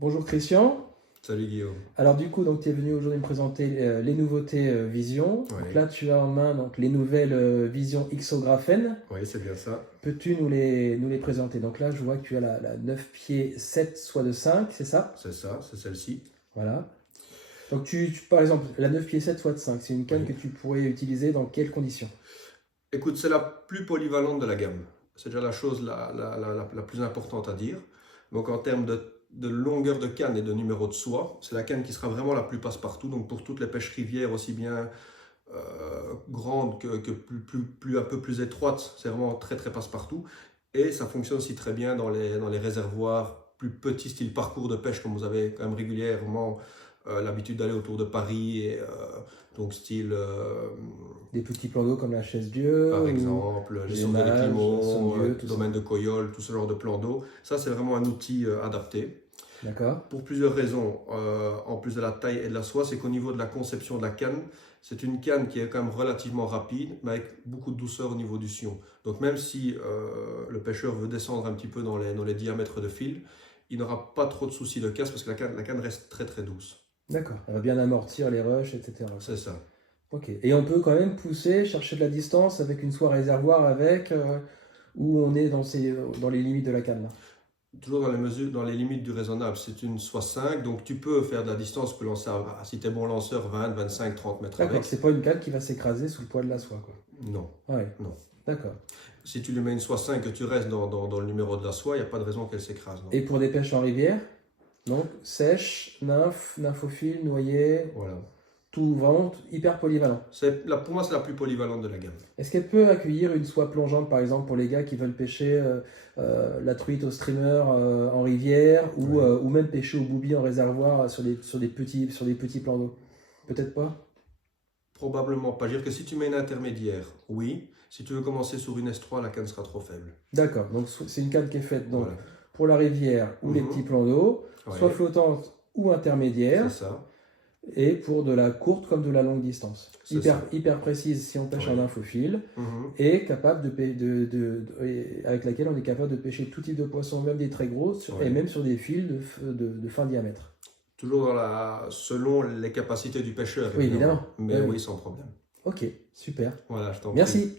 Bonjour Christian. Salut Guillaume. Alors du coup, tu es venu aujourd'hui me présenter les nouveautés Vision. Donc Oui, là, tu as en main les nouvelles Vision Xographène. oui, c'est bien ça. Peux-tu nous les présenter? Donc là, je vois que tu as la 9 pieds 7 soit de 5, c'est ça? C'est ça, c'est celle-ci. Voilà. Donc par exemple, la 9 pieds 7 soit de 5, c'est une canne que Oui. tu pourrais utiliser dans quelles conditions? Écoute, c'est la plus polyvalente de la gamme. C'est déjà la chose la plus importante à dire. Donc en termes de longueur de canne et de numéro de soie, c'est la canne qui sera vraiment la plus passe-partout. Donc pour toutes les pêches rivières, aussi bien grandes que un peu plus étroites, c'est vraiment très très passe-partout. Et ça fonctionne aussi très bien dans les réservoirs plus petits, style parcours de pêche, comme vous avez quand même régulièrement l'habitude d'aller autour de Paris, et donc style Des petits plans d'eau comme la Chaise-Dieu par ou exemple les gestion des Mages, climaux, Saint-Dieu, tout ça. domaine de Coyol, tout ce genre de plan d'eau. Ça, c'est vraiment un outil adapté. D'accord? Pour plusieurs raisons, en plus de la taille et de la soie, c'est qu'au niveau de la conception de la canne, c'est une canne qui est quand même relativement rapide, mais avec beaucoup de douceur au niveau du sion. Donc même si le pêcheur veut descendre un petit peu dans les diamètres de fil, il n'aura pas trop de soucis de casse parce que la canne reste très très douce. D'accord. Elle va bien amortir les rushs, etc. C'est ça. Ok. Et on peut quand même pousser, chercher de la distance avec une soie réservoir où on est dans les limites de la canne là. Toujours dans les mesures, dans les limites du raisonnable. C'est une soie 5, donc tu peux faire de la distance, tu peux lancer, si tu es bon lanceur, 20, 25, 30 mètres D'accord, avec. c'est pas une canne qui va s'écraser sous le poids de la soie, quoi. Non, Ouais, non. d'accord. Si tu lui mets une soie 5 que tu restes dans le numéro de la soie, il n'y a pas de raison qu'elle s'écrase. Non. Et pour des pêches en rivière, donc sèche, nymphe, nymphophile, noyer, Voilà. tout vraiment hyper polyvalent. Pour moi, c'est la plus polyvalente de la gamme. Est-ce qu'elle peut accueillir une soie plongeante, par exemple, pour les gars qui veulent pêcher la truite au streamer en rivière Oui. ou même pêcher au booby en réservoir sur des petits plans d'eau? Peut-être pas? Probablement pas. Je veux dire que si tu mets une intermédiaire, oui. Si tu veux commencer sur une S3, la canne sera trop faible. D'accord, donc c'est une canne qui est faite donc, Voilà. pour la rivière ou les petits plans d'eau, soit Ouais, flottante ou intermédiaire, c'est ça. et pour de la courte comme de la longue distance. C'est ça. Hyper précise si on pêche Ouais. en infophile, Mhm. et capable et avec laquelle on est capable de pêcher tout type de poissons, même des très gros, Ouais. et même sur des fils de fin diamètre. Toujours selon les capacités du pêcheur, Oui, évidemment. Mais Oui, oui, oui. sans problème. Ok, super. Voilà, je t'en prie. Merci.